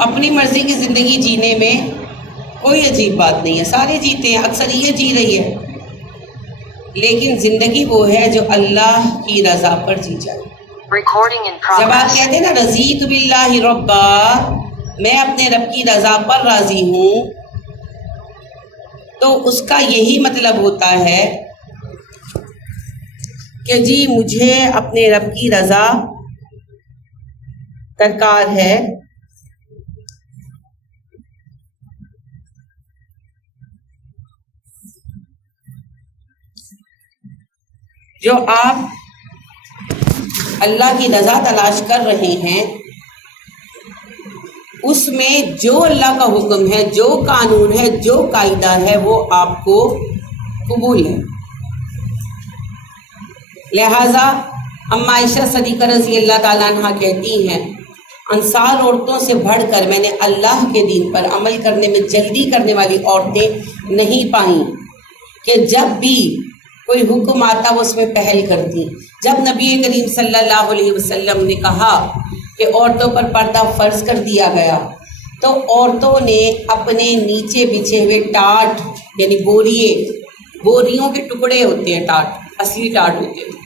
اپنی مرضی کی زندگی جینے میں کوئی عجیب بات نہیں ہے، سارے جیتے ہیں، اکثریت جی رہی ہے، لیکن زندگی وہ ہے جو اللہ کی رضا پر جی جائے۔ جب آپ کہتے ہیں نا رضیت باللہ ربا، میں اپنے رب کی رضا پر راضی ہوں، تو اس کا یہی مطلب ہوتا ہے کہ جی مجھے اپنے رب کی رضا درکار ہے، جو آپ اللہ کی رضا تلاش کر رہے ہیں اس میں جو اللہ کا حکم ہے، جو قانون ہے، جو قاعدہ ہے، وہ آپ کو قبول ہے۔ لہٰذا اما عائشہ صدیقہ رضی اللہ تعالیٰ عنہ کہتی ہیں انصار عورتوں سے بڑھ کر میں نے اللہ کے دین پر عمل کرنے میں جلدی کرنے والی عورتیں نہیں پائیں کہ جب بھی کوئی حکم آتا وہ اس میں پہل کرتی۔ جب نبی کریم صلی اللہ علیہ وسلم نے کہا کہ عورتوں پر پردہ فرض کر دیا گیا تو عورتوں نے اپنے نیچے بچھے ہوئے ٹاٹ یعنی بوریوں کے ٹکڑے ہوتے ہیں، ٹاٹ اصلی ٹاٹ ہوتے ہیں،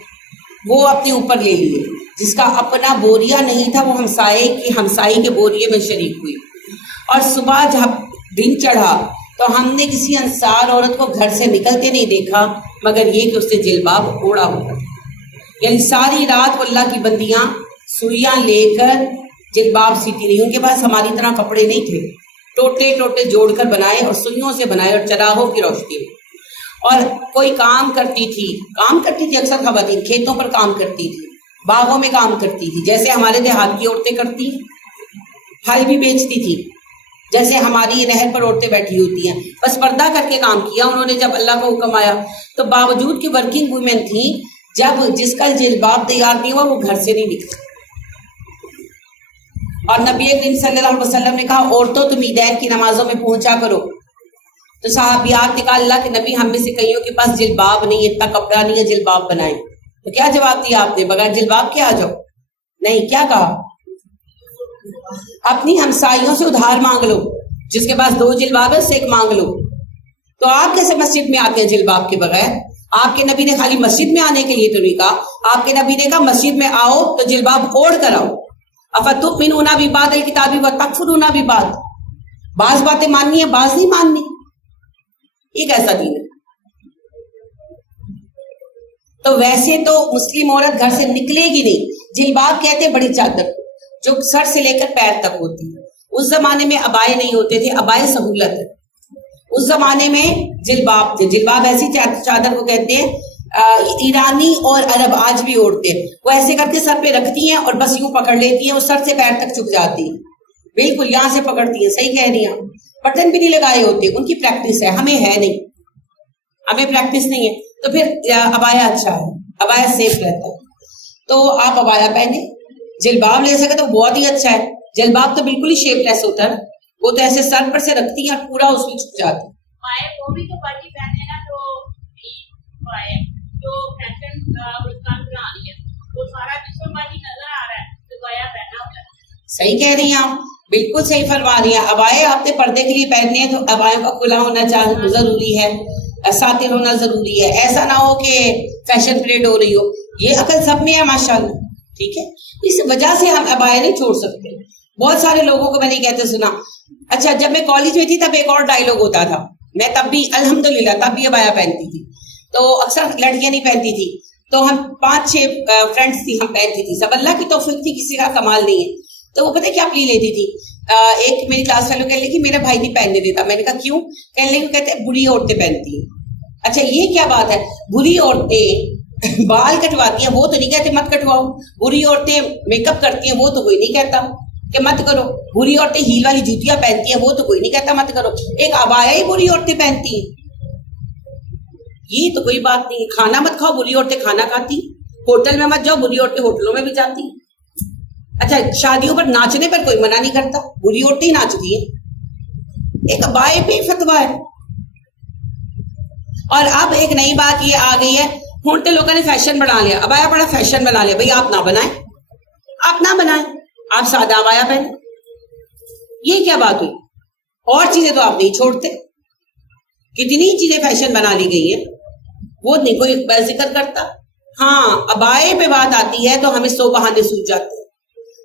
وہ اپنے اوپر لے لیے۔ جس کا اپنا بوریا نہیں تھا وہ ہمسائی کے بوریے میں شریک ہوئی، اور صبح جب دن چڑھا تو ہم نے کسی انصار عورت کو گھر سے نکلتے نہیں دیکھا مگر یہ کہ اس نے جلباب اوڑا ہوا، یعنی ساری رات وہ اللہ کی بندیاں سوئیاں لے کر جلباب سیتی رہی۔ ان کے پاس ہماری طرح کپڑے نہیں تھے، ٹوٹے ٹوٹے جوڑ کر بنائے اور سوئیوں سے بنائے اور چراغوں کی روشنی میں۔ اور کوئی کام کرتی تھی اکثر خواتین کھیتوں پر کام کرتی تھی، باغوں میں کام کرتی تھی، جیسے ہمارے دیہات کی عورتیں کرتی، پھل بھی بیچتی تھی جیسے ہماری نہر پر عورتیں بیٹھی ہوتی ہیں، بس پردہ کر کے کام کیا انہوں نے۔ جب اللہ کا حکم آیا تو باوجود کہ ورکنگ ویمن تھیں، جب جس کا جلباب تیار نہیں ہوا وہ گھر سے نہیں نکلی۔ اور نبی کریم صلی اللہ علیہ وسلم نے کہا عورتوں تم عیدین کی نمازوں میں پہنچا کرو، تو صحابیات نے کہا اللہ کے نبی ہم میں سے کئیوں کے پاس جلباب نہیں ہے، اتنا کپڑا نہیں ہے جلباب بنائیں۔ تو کیا جواب دیا آپ نے؟ بغیر جلباب کے آ جاؤ؟ نہیں، کیا کہا؟ اپنی ہمسائیوں سے ادھار مانگ لو، جس کے پاس 2 جلباب ہے اس سے 1 مانگ لو۔ تو آپ کیسے مسجد میں آتے ہیں جلباب کے بغیر؟ آپ کے نبی نے خالی مسجد میں آنے کے لیے تو نہیں کہا، آپ کے نبی نے کہا مسجد میں آؤ تو جلباب اوڑھ کر آؤ۔ افتؤمنون ببعض الکتاب وتکفرون ببعض، بعض باتیں ماننی ہے بعض نہیں ماننی، یہ کیسا دین ہے؟ تو ویسے تو مسلم عورت گھر سے نکلے گی نہیں۔ جلباب کہتے بڑی چادر جو سر سے لے کر پیر تک ہوتی ہے۔ اس زمانے میں عبائے نہیں ہوتے تھے، عبائے سہولت ہے، اس زمانے میں جلباب تھے۔ جلباب ایسی چادر کو کہتے ہیں، ایرانی اور عرب آج بھی اوڑھتے ہیں، وہ ایسے کر کے سر پہ رکھتی ہیں اور بس یوں پکڑ لیتی ہیں، وہ سر سے پیر تک چھپ جاتی ہیں، بالکل یہاں سے پکڑتی ہیں۔ صحیح کہہ رہی ہیں، بٹن بھی نہیں لگائے ہوتے، ان کی پریکٹس ہے، ہمیں ہے نہیں، ہمیں پریکٹس نہیں ہے۔ تو پھر عبایا اچھا ہے، عبایا سیف رہتا ہے، تو آپ عبایا پہنے، جلباب لے سکے تو بہت ہی اچھا ہے۔ جلباب تو بالکل ہی شیپ لیس ہوتا ہے، وہ تو ایسے سر پر سے رکھتی ہیں اور پورا اس میں چھپ جاتی ہے۔ وہ بھی تو پارٹی پہنے نا جو فیشن رجحان پہ آ رہی ہے، وہ سارا جسم والی نظر آ رہا ہے تو بایا پہنا ہوا ہے۔ صحیح کہہ رہی ہیں آپ، بالکل صحیح فرما رہی ہیں۔ عبائے آپ نے پردے کے لیے پہننے ہیں تو عبائے کا کھلا ہونا ضروری ہے، ساتر ہونا ضروری ہے، ایسا نہ ہو کہ فیشن پریڈ ہو رہی ہو۔ یہ عقل سب میں ہے ماشاءاللہ، ٹھیک ہے، اس وجہ سے ہم عبایا نہیں چھوڑ سکتے۔ بہت سارے لوگوں کو میں نے کہتے سنا۔ اچھا، جب میں کالج میں تھی تب ایک اور ڈائلاگ ہوتا تھا، میں تب بھی الحمدللہ تب بھی عبایا پہنتی تھی، تو اکثر لڑکیاں نہیں پہنتی تھی، تو ہم 5-6 فرینڈس تھی، ہم پہنتی تھی سب، اللہ کی توفیق تھی، کسی کا کمال نہیں ہے۔ تو وہ پتہ کیا پلی لیتی تھی، ایک میری کلاس فیلو کہنے لگی میرا بھائی نہیں پہننے دیتا۔ میں نے کہا کیوں؟ کہنے لگی کہتے ہیں بری عورتیں پہنتی ہیں۔ اچھا، یہ کیا بات ہے؟ بری عورتیں بال کٹواتی ہیں وہ تو نہیں کہتے مت کٹواؤ، بری عورتیں میک اپ کرتی ہیں وہ تو کوئی نہیں کہتا کہ مت کرو، بری عورتیں ہیل والی جوتیاں پہنتی ہیں وہ تو کوئی نہیں کہتا مت کرو، ایک عبایا ہی بری عورتیں پہنتی ہیں، یہ تو کوئی بات نہیں۔ کھانا مت کھاؤ، بری عورتیں کھانا کھاتی، ہوٹل میں مت جاؤ، بری عورتیں ہوٹلوں میں بھی جاتی۔ اچھا، شادیوں پر ناچنے پر کوئی منع نہیں کرتا، بری عورتیں ہی ناچتی ہیں، ایک عبایا پہ فتویٰ ہے۔ اور اب ایک نئی بات یہ آ گئی ہے، ہونٹے لوگوں نے فیشن بنا لیا، عبایا بڑا فیشن بنا لیا۔ بھئی آپ نہ بنائیں، آپ نہ بنائیں، آپ سادہ عبایا پہنیں، یہ کیا بات ہوئی؟ اور چیزیں تو آپ نہیں چھوڑتے. کتنی چیزیں فیشن بنا لی گئی ہیں, وہ نہیں کوئی ذکر کرتا. ہاں ابائے پہ بات آتی ہے تو ہمیں 100 بہانے سوچ جاتے ہیں.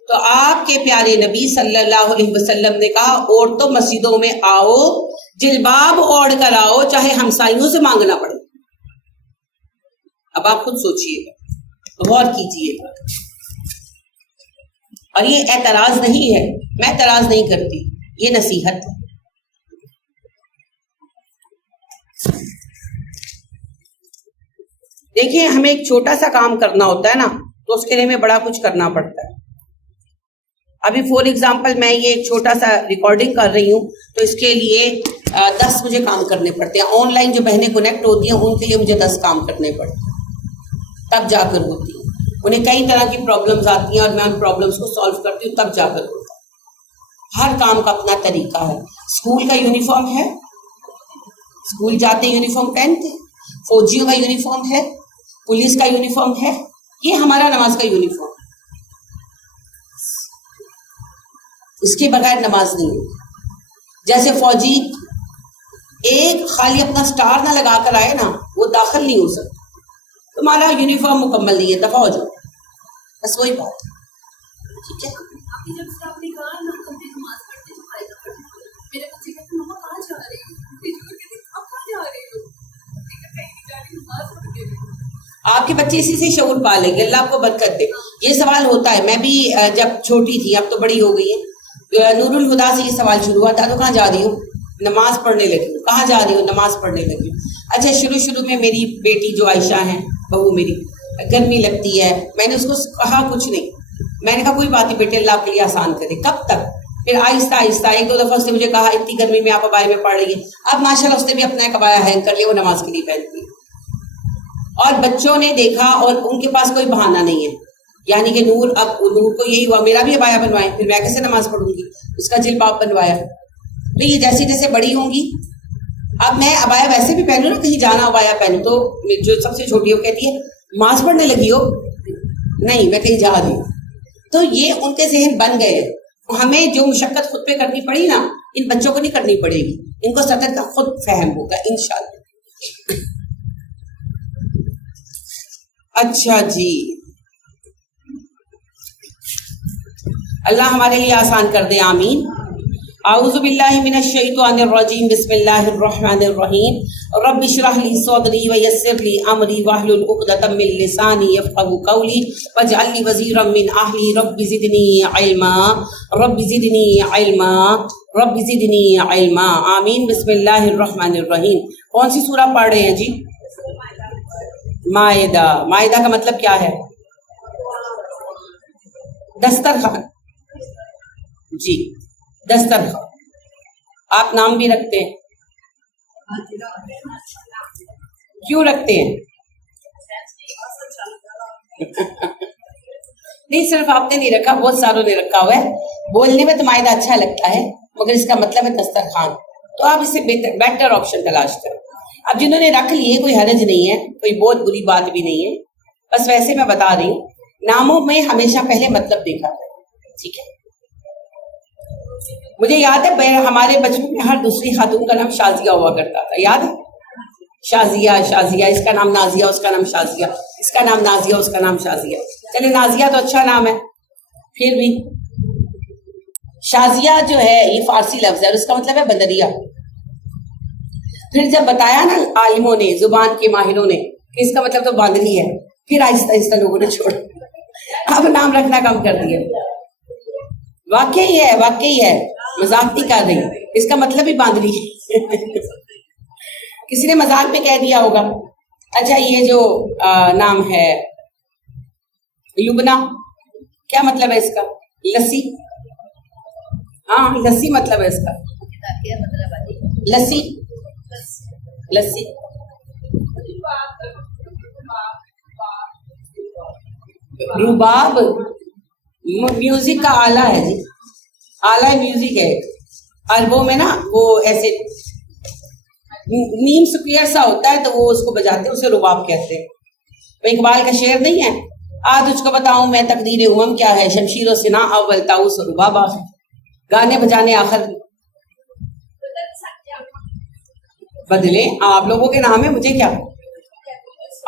تو آپ کے پیارے نبی صلی اللہ علیہ وسلم نے کہا عورتوں مسجدوں میں آؤ, جلباب اوڑھ کر آؤ, چاہے ہمسائیوں سے مانگنا پڑے. اب آپ خود سوچئے گا, غور کیجئے گا. اور یہ اعتراض نہیں ہے, میں اعتراض نہیں کرتی, یہ نصیحت ہے. دیکھیں ہمیں ایک چھوٹا سا کام کرنا ہوتا ہے نا, تو اس کے لیے ہمیں بڑا کچھ کرنا پڑتا ہے. ابھی فور ایگزامپل میں یہ ایک چھوٹا سا ریکارڈنگ کر رہی ہوں, تو اس کے لیے 10 مجھے کام کرنے پڑتے ہیں. آن لائن جو بہنیں کنیکٹ ہوتی ہیں ان کے لیے مجھے 10 کام کرنے پڑتے ہیں, تب جا کر ہوتی ہیں. انہیں کئی طرح کی پرابلمز آتی ہیں اور میں ان پرابلمز کو سالو کرتی ہوں, تب جا کر ہوتا ہے. ہر کام کا اپنا طریقہ ہے. اسکول کا یونیفارم ہے, اسکول جاتے یونیفارم پہنتے, فوجیوں کا یونیفارم ہے, پولیس کا یونیفارم ہے, یہ ہمارا نماز کا یونیفارم. اس کے بغیر نماز نہیں ہوتی. جیسے فوجی ایک خالی اپنا سٹار نہ لگا کر آئے نا, وہ داخل نہیں ہو سکتا. تمہارا یونیفارم مکمل نہیں ہے, دفع ہو جاؤ. بس وہی بات ہے. ٹھیک ہے, آپ کے بچے اسی سے شعور پا لیں گے, اللہ آپ کو برکت دے. یہ سوال ہوتا ہے, میں بھی جب چھوٹی تھی, اب تو بڑی ہو گئی ہے, نور الہدا سے یہ سوال شروع ہوا تھا, تو کہاں جا رہی ہوں؟ نماز پڑھنے لگی ہوں. کہاں جا رہی ہوں؟ نماز پڑھنے لگی ہوں. اچھا شروع میں میری بیٹی جو عائشہ ہیں, بہو میری, گرمی لگتی ہے, میں نے اس کو کہا کچھ نہیں. میں نے کہا کوئی بات نہیں بیٹے, اللہ آپ کے لیے آسان کرے. کب تک؟ پھر آہستہ آہستہ 1-2 دفعہ اس نے مجھے کہا اتنی گرمی میں آپ ابائے میں پڑھ رہی ہیں. اب ماشاءاللہ اس نے بھی اپنا ایک ابایا ہینگ کر لیا, وہ نماز کے لیے پہنتی ہے. اور بچوں نے دیکھا اور ان کے پاس کوئی بہانہ نہیں ہے, یعنی کہ نور کو یہی ہوا میرا بھی ابایا بنوائے, پھر میں کیسے نماز پڑھوں گی, اس کا جلباب بنوایا. تو یہ جیسے جیسے بڑی ہوں گی, اب میں ابایا ویسے بھی پہنوں نا, کہیں جانا ابایا پہنوں, تو جو سب سے چھوٹی وہ کہتی ہے نماز پڑھنے لگی ہو, نہیں میں کہیں جا رہی ہوں. تو یہ ان کے ذہن بن گئے. ہمیں جو مشقت خود پہ کرنی پڑی نا, ان بچوں کو نہیں کرنی پڑے گی. ان کو صدر کا خود فہم ہوگا انشاءاللہ. اچھا جی, اللہ ہمارے لیے آسان کر دے, آمین. اعوذ باللہ من الشیطان الرجیم, بسم اللہ الرحمن الرحیم. رب اشرح لی صدری ویسر لی امری واحلل عقدۃ من لسانی یفقهوا قولی واجعل لی وزیرا من اہلی رب زدنی علما رب زدنی علما رب زدنی علما. آمین. بسم اللہ الرحمن الرحیم. کون سی سورہ پڑھ رہے ہیں جی؟ مائدہ. مائدہ کا مطلب کیا ہے؟ دسترخوان. جی دسترخوان. آپ نام بھی رکھتے ہیں, کیوں رکھتے ہیں؟ نہیں صرف آپ نے نہیں رکھا, بہت ساروں نے رکھا ہوا ہے. بولنے میں تو مائدہ اچھا لگتا ہے, مگر اس کا مطلب ہے دسترخوان. تو آپ اس سے بیٹر آپشن تلاش کریں. اب جنہوں نے رکھ لیے کوئی حرج نہیں ہے, کوئی بہت بری بات بھی نہیں ہے, بس ویسے میں بتا رہی ہوں. ناموں میں ہمیشہ پہلے مطلب دیکھا ہے, ٹھیک ہے. مجھے یاد ہے ہمارے بچپن میں ہر دوسری خاتون کا نام شازیہ ہوا کرتا تھا, یاد ہے؟ شازیہ, شازیہ, اس کا نام نازیہ, اس کا نام شازیہ, اس کا نام نازیہ, اس کا نام شازیہ. چلے نازیہ تو اچھا نام ہے, پھر بھی شازیہ جو ہے یہ فارسی لفظ ہے اور اس کا مطلب ہے بندریا. پھر جب بتایا نا عالموں نے, زبان کے ماہروں نے, کہ اس کا مطلب تو باندری ہے, پھر آہستہ آہستہ لوگوں نے چھوڑا, اب نام رکھنا کم کر دیا. واقعی ہے, مذاق نہیں کر رہی, اس کا مطلب ہی باندری ہے. کسی نے مذاق میں کہہ دیا ہوگا. اچھا یہ جو نام ہے لبنا, کیا مطلب ہے اس کا؟ لسی. ہاں لسی مطلب ہے اس کا, لسی لسی. رباب میوزک کا آلہ ہے جی, آلہ میوزک ہے. عربوں میں نا وہ ایسے نیم سکوئر سا ہوتا ہے, تو وہ اس کو بجاتے ہیں, اسے رباب کہتے ہیں. وہ اقبال کا شعر نہیں ہے, آج تجھ کو بتاؤں میں تقدیر امم کیا ہے, شمشیر و سنا اول طاؤس و رباب آخر. گانے بجانے آخر بدلے. آپ لوگوں کے نام ہے, مجھے کیا.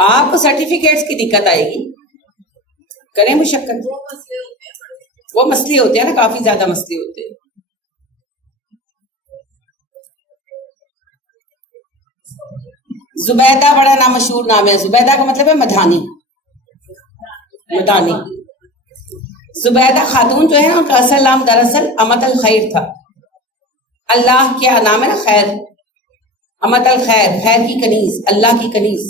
آپ کو سرٹیفکیٹس کی دقت آئے گی, کریں مشقت. وہ مسئلے ہوتے ہیں نا, کافی زیادہ مسئلے ہوتے ہیں. زبیدہ بڑا نامشہور نام ہے. زبیدہ کا مطلب ہے مدھانی, مدانی. زبیدہ خاتون جو ہے نا, ان کا اصل نام دراصل امت الخیر تھا. اللہ کیا نام ہے نا, خیر, امت الخیر, خیر کی کنیز, اللہ کی کنیز.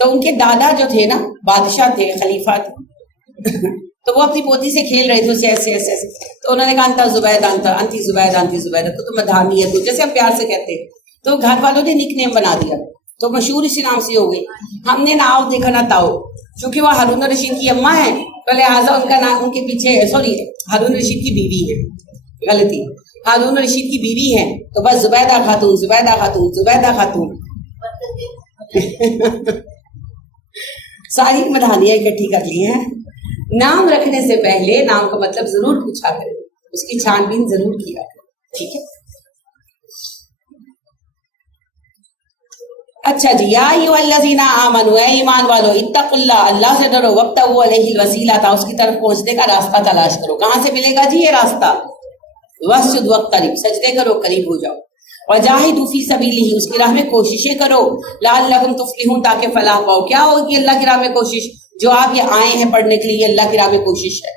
تو ان کے دادا جو تھے نا, بادشاہ تھے, خلیفہ تھے. تو وہ اپنی پوتی سے کھیل رہے تھے اسے ایسے ایسے ایسے, تو انہوں نے کہا انتا زبیدہ, انتا انتی زبیدہ, انتی زبیدہ, تو مدھانی ہے تو, جیسے ہم پیار سے کہتے ہیں. تو گھر والوں نے نک نیم بنا دیا, تو مشہور اسی نام سے ہو گئی. ہم نے ناؤ دیکھا نہ تاؤ, چونکہ وہ ہارون الرشید کی اماں ہیں, تو لہٰذا ان کا نام ان کے پیچھے, سوری, ہارون الرشید کی بیوی ہے, غلطی, ہارون الرشید کی بیوی ہیں, تو بس زبیدہ خاتون, زبیدہ خاتون, زبیدہ خاتون. ساری مدھانیاں اکٹھی کر لی ہیں. نام رکھنے سے پہلے نام کا مطلب ضرور پوچھا کرے, اس کی چھان بین ضرور کیا کرے, ٹھیک ہے. اچھا جی, یا ایھا الذین آمنوا, اے ایمان والو, اتقوا اللہ, اللہ سے ڈرو, وابتغوا الیہ الوسیلۃ, اس کی طرف پہنچنے کا راستہ تلاش کرو. کہاں سے ملے گا جی یہ راستہ؟ واسجد واقترب, سجدے کرو, قریب ہو جاؤ. وجاہدوا فی سبیلہ, اس کی راہ میں کوششیں کرو. لعلکم تفلحون, تاکہ فلاح پاؤ. کیا ہوگی اللہ کی راہ میں کوشش؟ جو آپ یہ آئے ہیں پڑھنے کے لیے, اللہ کی راہ میں کوشش ہے.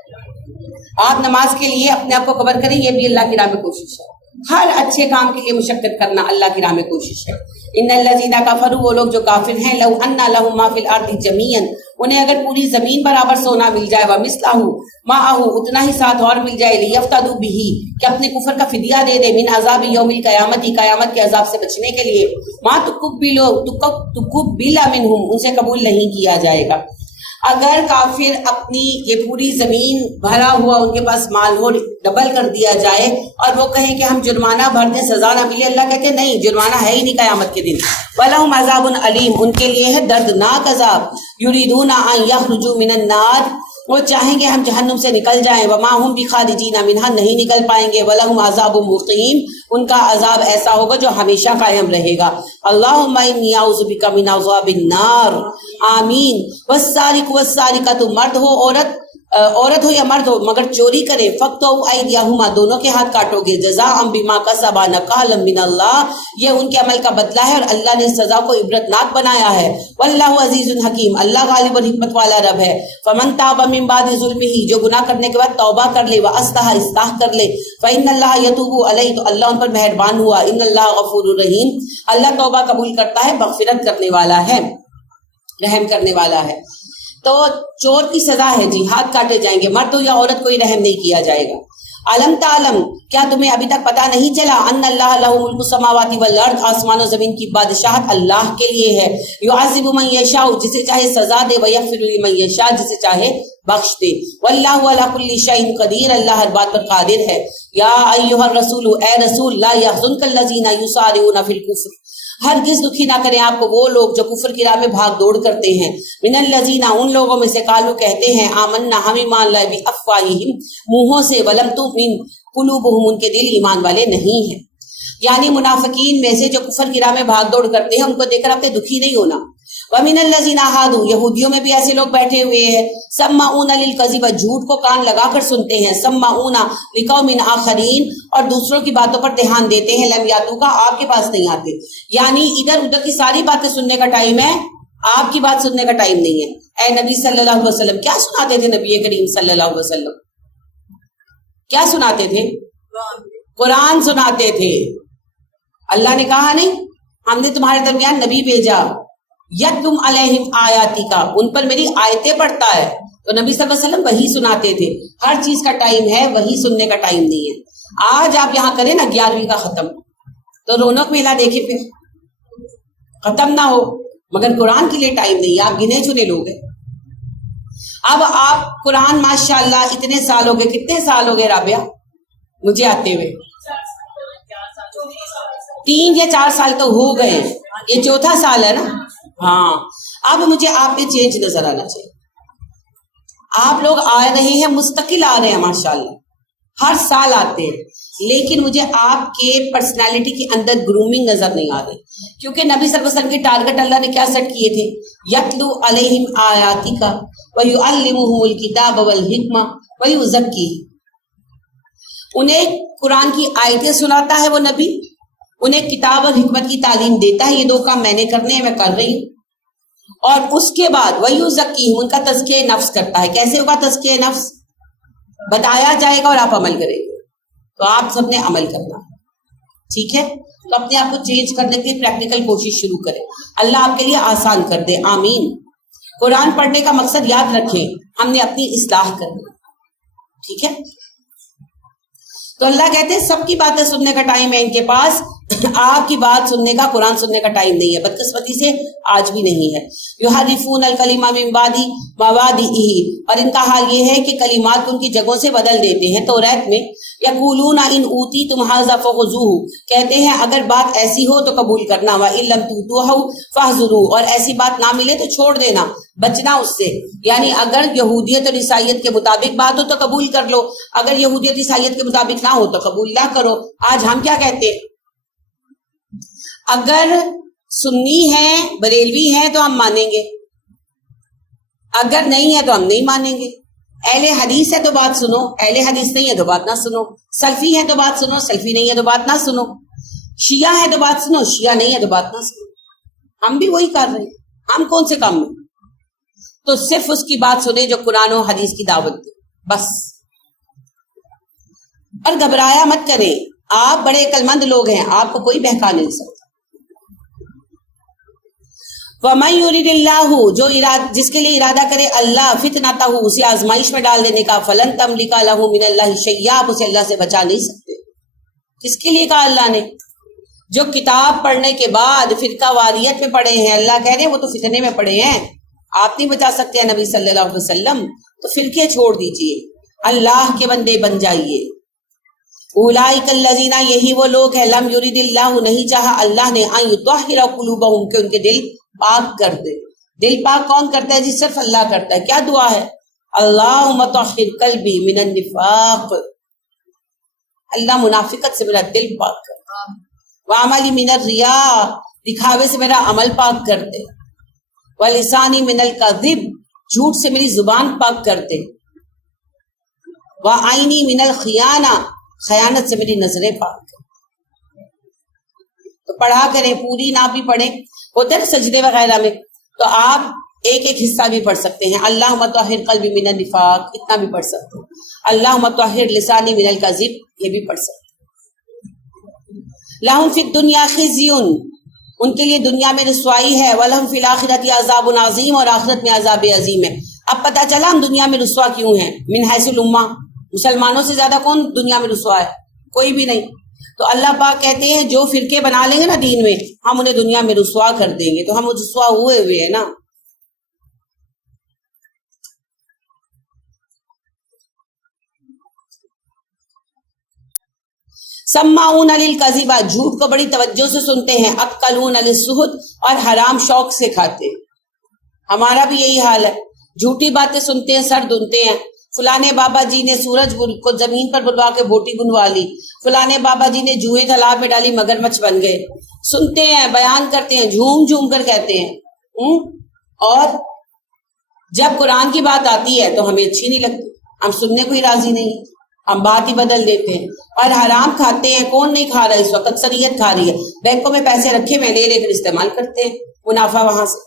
آپ نماز کے لیے اپنے آپ کو کور کریں, یہ بھی اللہ کی راہ میں کوشش ہے. ہر اچھے کام کے لیے مشقت کرنا اللہ کی راہ میں کوشش ہے. ان الذین کفروا, وہ لوگ جو کافر ہیں, لو ان لهم ما فی الارض جمیعا, انہیں اگر پوری زمین برابر سونا مل جائے, ومثلہ معہ, اتنا ہی ساتھ اور مل جائے, لیفتدوا بہ, کہ اپنے کفر کا فدیہ دے دے, من عذاب یوم القیامت, قیامت کے عذاب سے بچنے کے لیے. ما تقبل منہم, ان سے قبول نہیں کیا جائے گا. اگر کافر اپنی یہ پوری زمین بھرا ہوا ان کے پاس مال ہو, ڈبل کر دیا جائے, اور وہ کہیں کہ ہم جرمانہ بھر دیں, سزا نہ ملے, اللہ کہتے ہیں نہیں, جرمانہ ہے ہی نہیں قیامت کے دن. وَلَهُمْ عَذَابٌ عَلِيمٌ, ان کے لیے ہے دردناک عذاب. يُرِيدُونَ أَن يَخْرُجُوا مِنَ النَّارِ, وہ چاہیں گے ہم جہنم سے نکل جائیں. وَمَا هُمْ بِخَارِجِينَ مِنْهَا, نہیں نکل پائیں گے. وَلَهُمْ عَذَابٌ مُقِيمٌ, ان کا عذاب ایسا ہوگا جو ہمیشہ قائم رہے گا. اللہم انی اعوذ بک من عذاب النار, آمین. والسارق والسارقۃ, مرد ہو عورت ہو یا مرد ہو مگر چوری کرے, فقطعوا ایدیہما, دونوں کے ہاتھ کاٹو گے. جزاء بما کسبا نکالا من اللہ, یہ ان کے عمل کا بدلہ ہے اور اللہ نے سزا کو عبرتناک بنایا ہے. واللہ عزیز حکیم, اللہ غالب اور حکمت والا رب ہے. فمن تاب من بعد ظلمہ, جو گناہ کرنے کے بعد توبہ کر لے, واصلح, اصلاح کر لے, فإن اللہ یتوب علیہ, تو اللہ ان پر مہربان ہوا. ان اللہ غفور الرحیم, اللہ توبہ قبول کرتا ہے, مغفرت کرنے والا ہے, رحم کرنے والا ہے. تو چور کی سزا ہے جی, ہاتھ کاٹے جائیں گے, مرد ہو یا عورت, کوئی رحم نہیں کیا جائے گا. علم تعلم, کیا تمہیں ابھی تک پتہ نہیں چلا, ان اللہ لہ ملک السماوات والارض, آسمان و زمین کی بادشاہت اللہ کے لیے ہے. یعذب من یشاء, جسے چاہے سزا دے, ویغفر لمن یشاء, جسے چاہے بخش دے. واللہ علی کل شیء قدیر, اللہ ہر بات پر قادر ہے. یا ایھا الرسول, اے رسول, لا یحزنک الذین یسارعون فی الکفر, ہرگز دکھی نہ کریں آپ کو وہ لوگ جو کفر کی راہ میں بھاگ دوڑ کرتے ہیں. من الذین, ان لوگوں میں سے, قالوا, کہتے ہیں, آمنا, ہم ایمان لائے, بافواہہم, منہوں سے, ولم تؤمن قلوبہم, ان کے دل ایمان والے نہیں ہیں. یعنی منافقین میں سے جو کفر کی راہ میں بھاگ دوڑ کرتے ہیں, ان کو دیکھ کر آپ نے دکھی نہیں ہونا. وَمِنَ الَّذِينَ هَادُوا, یہودیوں میں بھی ایسے لوگ بیٹھے ہوئے ہیں. سَمَّعُونَ لِلْكَذِبِ, جھوٹ کو کان لگا کر سنتے ہیں. سَمَّعُونَ لِقَوْمٍ آخَرِينَ, اور دوسروں کی باتوں پر دھیان دیتے ہیں. لَمْ يَأْتُوكَ, آپ کے پاس نہیں آتے. یعنی ادھر ادھر کی ساری باتیں سننے کا ٹائم ہے, آپ کی بات سننے کا ٹائم نہیں ہے. اے نبی صلی اللہ علیہ وسلم, کیا سناتے تھے نبی کریم صلی اللہ علیہ وسلم؟ کیا سناتے تھے؟ قرآن سناتے تھے. اللہ نے کہا نہیں, ہم نے تمہارے درمیان نبی بھیجا, یتلو علیہم آیاتی کا, ان پر میری آیتیں پڑھتا ہے. تو نبی صلی اللہ علیہ وسلم وہی سناتے تھے. ہر چیز کا ٹائم ہے, وہی سننے کا ٹائم نہیں ہے. آج آپ یہاں کریں نا 11ویں کا ختم, تو رونق میلہ دیکھے پھر ختم نہ ہو, مگر قرآن کے لیے ٹائم نہیں ہے. آپ گنے چنے لوگ ہیں. اب آپ قرآن ماشاءاللہ اتنے سال ہو گئے, کتنے سال ہو گئے رابعہ مجھے آتے ہوئے؟ 3 یا 4 سال تو ہو گئے, یہ 4تھا سال ہے نا. ہاں, اب مجھے آپ میں چینج نظر آنا چاہیے. آپ لوگ آ رہے ہیں, مستقل آ رہے ہیں ماشاءاللہ, ہر سال آتے ہیں، لیکن مجھے آپ کے پرسنالٹی کے اندر گرومنگ نظر نہیں آ رہی، کیونکہ نبی صلی اللہ علیہ وسلم کے ٹارگٹ اللہ نے کیا سیٹ کیے تھے؟ یتلو علیہم آیاتک ویعلمہم الکتاب والحکمہ ویزکیہم، انہیں قرآن کی آیتیں سناتا ہے وہ نبی، انہیں کتاب اور حکمت کی تعلیم دیتا ہے، یہ دو کام میں نے کرنے ہیں، میں کر رہی ہوں، اور اس کے بعد ویزکیہم، ان کا تزکیہ نفس کرتا ہے۔ کیسے ہوگا تزکیہ نفس؟ بتایا جائے گا اور آپ عمل کریں گے، تو آپ سب نے عمل کرنا، ٹھیک ہے؟ تو اپنے آپ کو چینج کرنے کے لیے پریکٹیکل کوشش شروع کریں، اللہ آپ کے لیے آسان کر دے، آمین۔ قرآن پڑھنے کا مقصد یاد رکھیں، ہم نے اپنی اصلاح کرنی، ٹھیک ہے؟ تو اللہ کہتے ہیں سب کی باتیں سننے کا ٹائم ہے ان کے پاس، آپ کی بات سننے کا، قرآن سننے کا ٹائم نہیں ہے، بدقسمتی سے آج بھی نہیں ہے۔ یحرفون الکلمہ من بعد مواضعہ، اور ان کا حال یہ ہے کہ کلمات ان کی جگہوں سے بدل دیتے ہیں۔ توریت میں یقولون ان اوتیتم ھذا فخذوہ، کہتے ہیں اگر بات ایسی ہو تو قبول کرنا، وان لم تؤتوہ فاحذروا، اور ایسی بات نہ ملے تو چھوڑ دینا، بچنا اس سے۔ یعنی اگر یہودیت اور عیسائیت کے مطابق بات ہو تو قبول کر لو، اگر یہودیت عیسائیت کے مطابق نہ ہو تو قبول نہ کرو۔ آج ہم کیا کہتے ہیں؟ اگر سنی ہیں، بریلوی ہیں تو ہم مانیں گے، اگر نہیں ہے تو ہم نہیں مانیں گے۔ اہل حدیث ہے تو بات سنو، اہل حدیث نہیں ہے تو بات نہ سنو، سلفی ہے تو بات سنو، سلفی نہیں ہے تو بات نہ سنو، شیعہ ہے تو بات سنو، شیعہ نہیں ہے تو بات نہ سنو۔ ہم بھی وہی کر رہے ہیں، ہم کون سے کام میں؟ تو صرف اس کی بات سنیں جو قرآن و حدیث کی دعوت دے، بس۔ اور گھبرایا مت کریں، آپ بڑے عقلمند لوگ ہیں، آپ کو کوئی بہکا نہیں سکتا۔ وَمَن يُرِدِ اللَّهُ، جو جس کے لیے ارادہ کرے اللہ فتنتہ، اسے آزمائش میں ڈال دینے کا، فلن تملک لہ من اللہ شیئا، آپ اسے اللہ سے بچا نہیں سکتے۔ کس کے لیے کہا اللہ نے؟ جو کتاب پڑھنے کے بعد فرقہ واریت میں پڑے ہیں، اللہ کہہ رہے ہیں وہ تو فتنے میں پڑے ہیں، آپ نہیں بچا سکتے ہیں نبی صلی اللہ علیہ وسلم، تو فرقے چھوڑ دیجئے، اللہ کے بندے بن جائیے۔ اولئک الذین، یہی وہ لوگ ہیں، لم یرد اللہ، نہیں چاہا اللہ نے، ان یطہر قلوبہم، کہ ان کے دل پاک کر دے۔ دل پاک کون کرتا ہے جی؟ صرف اللہ کرتا ہے۔ کیا دعا ہے؟ اللہم طہر قلبی من النفاق، اللہ منافقت سے میرا دل پاک کر دے، وعملی من الریا، دکھاوے سے میرا عمل پاک کر دے، ولسانی من الکذب، جھوٹ سے میری زبان پاک کر دے، وعینی من الخیانہ، خیانت سے میری نظریں پاک کر دے۔ تو پڑھا کریں، پوری نہ بھی پڑھیں، ہوتے ہیں سجدے وغیرہ میں، تو آپ ایک ایک حصہ بھی پڑھ سکتے ہیں۔ اللہم طہر قلبی من النفاق، اتنا بھی پڑھ سکتے ہیں۔ اللہم طہر لسانی من الکذب، یہ بھی پڑھ سکتے ہیں۔ لہم فی الدنیا خزی، ان کے لیے دنیا میں رسوائی ہے، ولہم فی الآخرۃ عذاب عظیم، اور آخرت میں عذاب عظیم ہے۔ اب پتہ چلا ہم دنیا میں رسوا کیوں ہیں؟ من حیث الامہ، مسلمانوں سے زیادہ کون دنیا میں رسوا ہے؟ کوئی بھی نہیں۔ تو اللہ پاک کہتے ہیں جو فرقے بنا لیں گے نا دین میں، ہم انہیں دنیا میں رسوا کر دیں گے، تو ہم رسوا ہوئے ہیں نا۔ سماعون للکذب، جھوٹ کو بڑی توجہ سے سنتے ہیں، اکلون للسحت، اور حرام شوق سے کھاتے ہیں۔ ہمارا بھی یہی حال ہے، جھوٹی باتیں سنتے ہیں، سر دھنتے ہیں۔ فلانے بابا جی نے سورج کو زمین پر بلوا کے بوٹی بنوا لی، فلانے بابا جی نے جوئیں تالاب میں ڈالی مگرمچھ بن گئے۔ سنتے ہیں، بیان کرتے ہیں، جھوم جھوم کر کہتے ہیں، اور جب قرآن کی بات آتی ہے تو ہمیں اچھی نہیں لگتی، ہم سننے کو ہی راضی نہیں، ہم بات ہی بدل دیتے ہیں۔ اور حرام کھاتے ہیں، کون نہیں کھا رہا اس وقت؟ اکثریت کھا رہی ہے، بینکوں میں پیسے رکھے ہوئے لے کر استعمال کرتے ہیں، منافع وہاں سے۔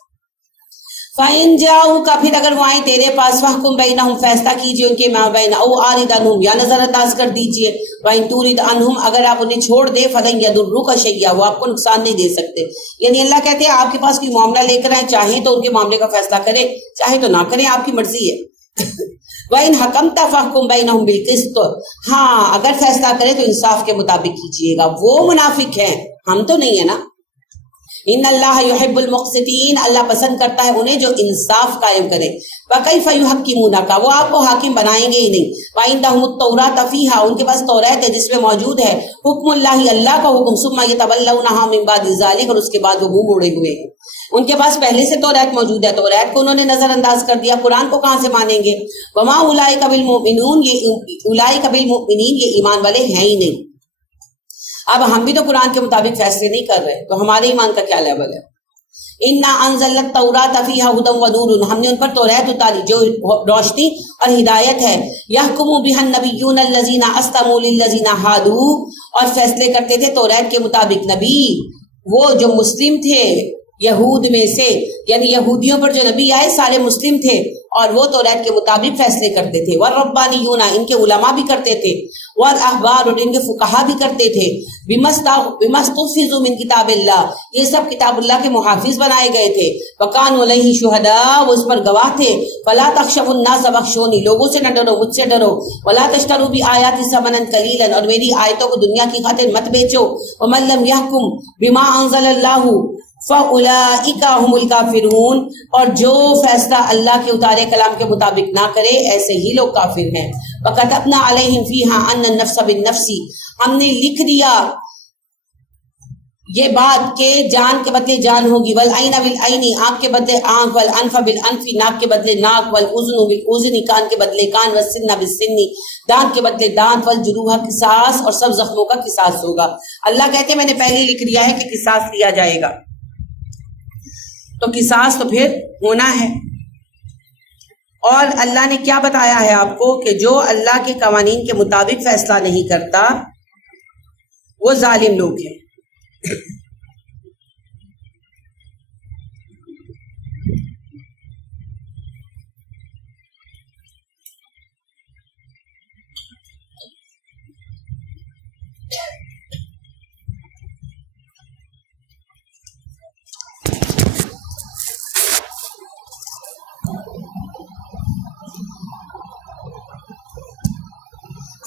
فَإِن جَاءُوكَ، پھر اگر وہ آئیں تیرے پاس، فَاحْكُم بَيْنَهُمْ، فیصلہ کیجئے ان کے مابین، أَوْ أَعْرِضْ عَنْهُمْ، یا نظر انداز کر دیجئے، وَإِن تُعْرِضْ عَنْهُمْ، اگر آپ انہیں چھوڑ دے، فَلَن يَضُرُّوكَ شَيْئًا، وہ آپ کو نقصان نہیں دے سکتے۔ یعنی اللہ کہتے ہیں آپ کے پاس کوئی معاملہ لے کر آئیں، چاہیں تو ان کے معاملے کا فیصلہ کریں، چاہے تو نہ کریں، آپ کی مرضی ہے۔ وَإِنْ حَكَمْتَ فَاحْكُم بَيْنَهُمْ بِالْقِسْطِ، ہاں اگر فیصلہ کرے تو انصاف کے مطابق کیجئے گا۔ وہ منافق ہیں، ہم تو نہیں ہے نا۔ ان اللہ یحب المقسطین، اللہ پسند کرتا ہے انہیں جو انصاف قائم کرے. وکیف یحکمونک، وہ آپ کو حاکم بنائیں گے ہی نہیں. وعندہم التوراۃ فیہا، ان کے پاس توریت ہے جس میں موجود ہے حکم اللہ، اللہ کا حکم. ثم یتولونھا من بعد ذلک، اور اس کے بعد وہ منہ موڑے ہوئے ہیں. ان کے پاس پہلے سے توریت موجود ہے، توریت کو انہوں نے نظر انداز کر دیا، قرآن کو کہاں سے مانیں گے. وما اولئک بالمؤمنون، یہ اولئک بالمؤمنین، یہ ایمان والے ہیں ہی نہیں. اب ہم بھی تو قرآن کے مطابق فیصلے نہیں کر رہے، تو ہمارے ایمان کا کیا لیول ہے. انا انزلنا التوراۃ فیہا ھدی ونور، ہم نے ان پر توریت اتاری جو روشنی اور ہدایت ہے. یحکم بہا النبیون الذین اسلموا للذین ھادوا، اور فیصلے کرتے تھے توریت کے مطابق نبی وہ جو مسلم تھے یہود میں سے، یعنی یہودیوں پر جو نبی آئے سارے مسلم تھے اور وہ توریت کے مطابق فیصلے کرتے تھے. والربانیون، ان کے علماء بھی کرتے تھے. والاحبار، اور ان کے فقہا بھی کرتے تھے. بما استحفظوا من کتاب اللہ، یہ سب کتاب اللہ کے محافظ بنائے گئے تھے. وکانوا علیہ شہداء، وہ اس پر گواہ تھے. فلا تخشوا الناس واخشونی، لوگوں سے نہ ڈرو مجھ سے ڈرو. ولا تشتروا بآیاتی ثمنا قلیلا، اور میری آیتوں کو دنیا کی خاطر مت بیچو. ومن لم يحكم بما انزل اللہ فَأُولَئِكَ هُمُ الْكَافِرُونَ، اور جو فیصلہ اللہ کے اتارے کلام کے مطابق نہ کرے ایسے ہی لوگ کافر ہیں. وَكَتَبْنَا عَلَيْهِمْ فِيهَا أَنَّ النَّفْسَ بِالنَّفْسِ، ہم نے لکھ دیا یہ بات کہ جان کے بدلے جان ہوگی. وَالْعَيْنَ بِالْعَيْنِ، آنکھ کے بدلے آنکھ. وَالْأَنْفَ بِالْأَنْفِ، ناک کے بدلے ناک. وَالْأُذُنُ بِالْأُذُنِ، کان کے بدلے کان. وَالسِّنَّ بِالسِّنِّ، دانت کے بدلے دانت. وَالْجُرُوحَ، قصاص، اور سب زخموں کا قصاص ہوگا. اللہ کہتے ہیں میں نے پہلے لکھ دیا ہے کہ قصاص لیا جائے گا، تو قصاص تو پھر ہونا ہے. اور اللہ نے کیا بتایا ہے آپ کو کہ جو اللہ کے قوانین کے مطابق فیصلہ نہیں کرتا وہ ظالم لوگ ہیں.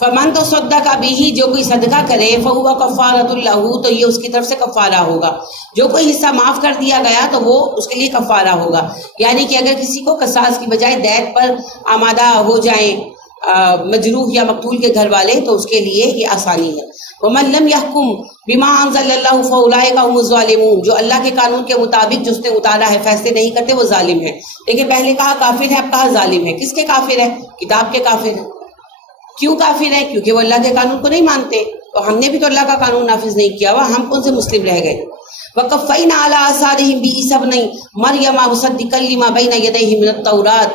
فمن تصدق به، جو کوئی صدقہ کرے، فهو کفارۃ له، تو یہ اس کی طرف سے کفارہ ہوگا. جو کوئی حصہ معاف کر دیا گیا تو وہ اس کے لیے کفارہ ہوگا. یعنی کہ اگر کسی کو قصاص کی بجائے دیت پر آمادہ ہو جائیں مجروح یا مقتول کے گھر والے تو اس کے لیے یہ آسانی ہے. ومن لم يحكم بما انزل اللہ فاولئک هم الظالمون، جو اللہ کے قانون کے مطابق جو اس نے اتارا ہے فیصلے نہیں کرتے وہ ظالم ہے. لیکن پہلے کہا کافر ہے، اب کہا ظالم ہے. کس کے کافر ہے؟ کتاب کے کافر ہے. کیوں کافر ہے؟ کیونکہ وہ اللہ کے قانون کو نہیں مانتے. تو ہم نے بھی تو اللہ کا قانون نافذ نہیں کیا ہوا، ہم کون سے مسلم رہ گئے. وَقَفَّيْنَا عَلَىٰ آثَارِهِمْ بِعِیسَیٰ ابْنِ مَرْیَمَ مُصَدِّقًا لِمَا بَیْنَ یَدَیْہِ مِنَ التَّوْرَاۃ،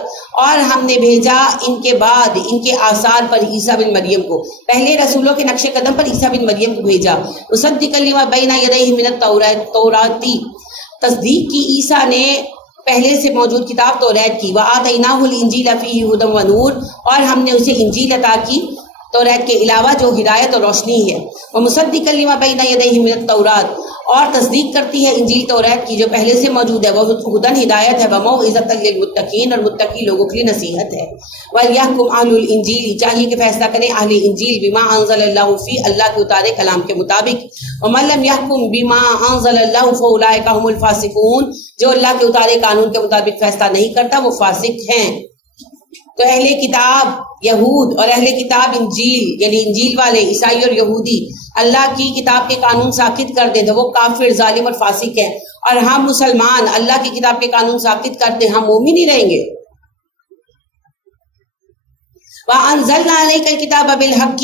اور ہم نے بھیجا ان کے بعد ان کے آثار پر عیسیٰ بن مریم کو. پہلے رسولوں کے نقش قدم پر عیسیٰ بن مریم کو بھیجا. مُصَدِّقًا لِمَا بَیْنَ یَدَیْہِ مِنَ التَّوْرَاۃ، تصدیق کی عیسیٰ نے پہلے سے موجود کتاب توریت کی. وَآتَیْنَاهُ الْإِنجِیلَ فِیہِ ھُدًى وَنُورٌ، اور ہم نے اسے انجیل عطا کی توریت کے علاوہ جو ہدایت اور روشنی ہے. وَمُصَدِّقًا لِمَا بَیْنَ یَدَیْہِ مِنَ التَّوْرَاۃ، اور تصدیق کرتی ہے انجیل توریت کی جو پہلے سے موجود ہے. وہ ہدن ہدایت ہے. وَمَوْعِظَةً لِّلْمُتَّقِينَ، اور متقی لوگوں کے لیے نصیحت ہے. وَلْيَحْكُمْ أَهْلُ الْإِنجِيلِ، چاہیے کہ فیصلہ کریں اہل انجیل بما انزل اللہ فی، اللہ کے اتارے کلام کے مطابق. وَمَن لَّمْ يَحْكُمْ بِمَا أَنزَلَ اللَّهُ فَأُولَٰئِكَ هُمُ الْفَاسِقُونَ، جو اللہ کے اتارے قانون کے مطابق فیصلہ نہیں کرتا وہ فاسق ہیں. تو اہل کتاب یہود اور اہل کتاب انجیل یعنی انجیل والے عیسائی اور یہودی اللہ کی کتاب کے قانون ساقط کر دیں تو وہ کافر، ظالم اور فاسق ہیں. اور ہم مسلمان اللہ کی کتاب کے قانون ساقط کرتے ہم مومن ہی رہیں گے. وَأَنزَلْنَا عَلَيْكَ الْكِتَابَ بِالْحَقِّ،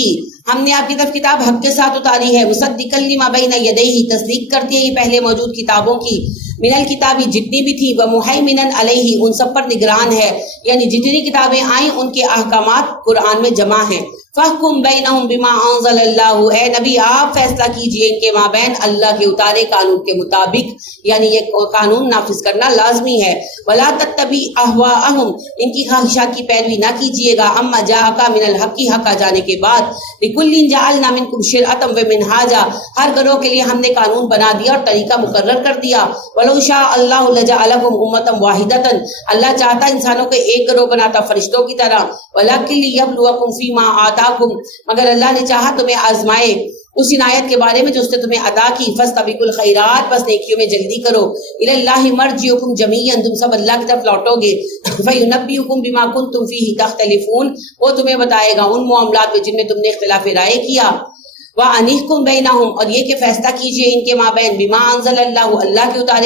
ہم نے آپ کی طرف کتاب حق کے ساتھ اتاری ہے. مُصَدِّقًا لِمَا بَيْنَ يَدَيْهِ، تصدیق کرتی ہے یہ پہلے موجود کتابوں کی. من الکتابی، جتنی بھی تھی. وَمُحَیْمِنًا عَلَيْهِ، ان سب پر نگران ہے. یعنی جتنی کتابیں آئیں ان کے احکامات قرآن میں جمع ہیں. فَاحْكُم بَيْنَهُم بِمَا أَنزَلَ اللَّهُ، اے نبی آپ فیصلہ کیجئے ان کے مابین اللہ کے اتارے قانون کے مطابق، یعنی یہ قانون نافذ کرنا لازمی ہے. وَلَا تَتَّبِعْ أَهْوَاءَهُمْ، ان کی خواہشات کی پیروی نہ کیجیے گا. أَمَّا جَاءَكَ مِنَ الْحَقِّ، حق آ جانے کے بعد. لِكُلٍّ جَعَلْنَا مِنكُمْ شِرْعَةً وَمِنْهَاجًا، ہر گروہ کے لیے ہم نے قانون بنا دیا اور طریقہ مقرر کر دیا. وَلَوْ شَاءَ اللَّهُ لَجَعَلَكُمْ أُمَّةً وَاحِدَةً، اللہ چاہتا انسانوں کو ایک گروہ بناتا فرشتوں کی طرح. وَلَكِنْ لِيَبْلُوَكُمْ فِي مَا آتَاكُمْ، مگر اللہ نے چاہا تمہیں آزمائے اس عنایت کے بارے میں جو اس نے تمہیں ادا کی، فاستبقوا الخیرات، بس نیکیوں میں جلدی کرو، الی اللہ مرجعکم جمیعا، تم سب اللہ کی طرف لوٹو گے، فینبئکم بما کنتم فیہ تختلفون، وہ تمہیں بتائے گا ان معاملات میں جن میں تم نے اختلاف رائے کیا، وَأَنِحْكُمْ بَيْنَهُمْ، اور یہ کہ فیصلہ کیجئے ان کے مابین، بما انزل اللہ، اللہ کے اتارے